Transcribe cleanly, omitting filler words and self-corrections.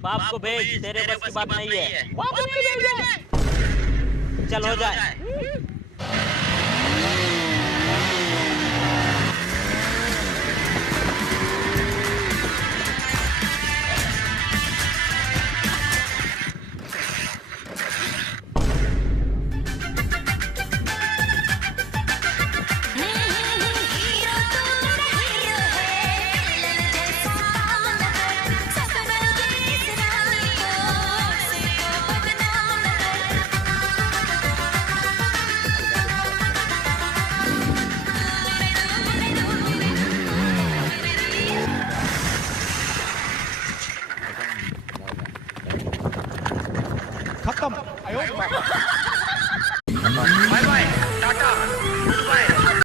बाप को भेज, तेरे बस की बात नहीं है। वापस नहीं भेजे। चल हो जाए।